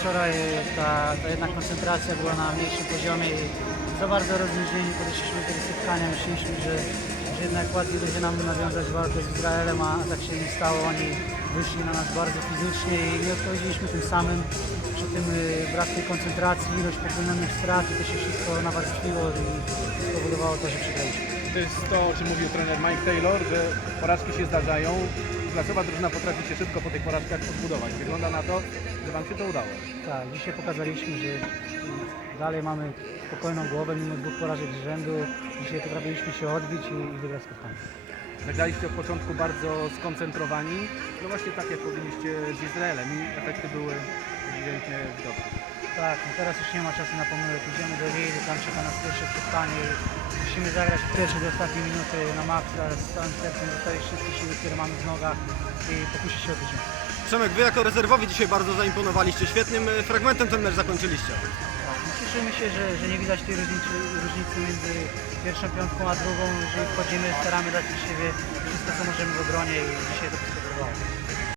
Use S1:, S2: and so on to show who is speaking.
S1: wczoraj ta, ta koncentracja była na mniejszym poziomie i za bardzo rozluźnieni podeszliśmy do tego spotkania. Myśleliśmy, że, że jednak łatwiej będzie nam nawiązać walkę z Izraelem, a tak się nie stało. Oni wyszli na nas bardzo fizycznie i nie odpowiedzieliśmy tym samym. Przy tym y, brak tej koncentracji, ilość popełnionych strat i to się wszystko nawarstwiło i spowodowało to, że przegraliśmy.
S2: To jest to, o czym mówił trener Mike Taylor, że porażki się zdarzają. Klasowa drużyna potrafi się szybko po tych porażkach odbudować. Wygląda na to, że Wam się to udało.
S1: Tak, dzisiaj pokazaliśmy, że dalej mamy spokojną głowę mimo dwóch porażek z rzędu. Dzisiaj potrafiliśmy się odbić i, i wygrać spotkanie.
S2: Zagraliście od początku bardzo skoncentrowani, no właśnie tak jak powiedzieliście z Izraelem i efekty były ewidentnie dobre.
S1: Tak, no teraz już nie ma czasu na pomyłek. Idziemy do Lille, tam czeka nas pierwsze spotkanie. Musimy zagrać od pierwszej do ostatniej minuty na maksa, z całym sercem zostawić wszystkie siły, które mamy w nogach i pokusić się o zwycięstwo.
S3: Przemek, wy jako rezerwowi dzisiaj bardzo zaimponowaliście. Świetnym e, fragmentem ten mecz zakończyliście.
S1: Tak, no cieszymy się, że, że nie widać tej różnicy, różnicy między pierwszą piątką a drugą, że wchodzimy, staramy dać z siebie wszystko, co możemy w obronie i dzisiaj to spodobało.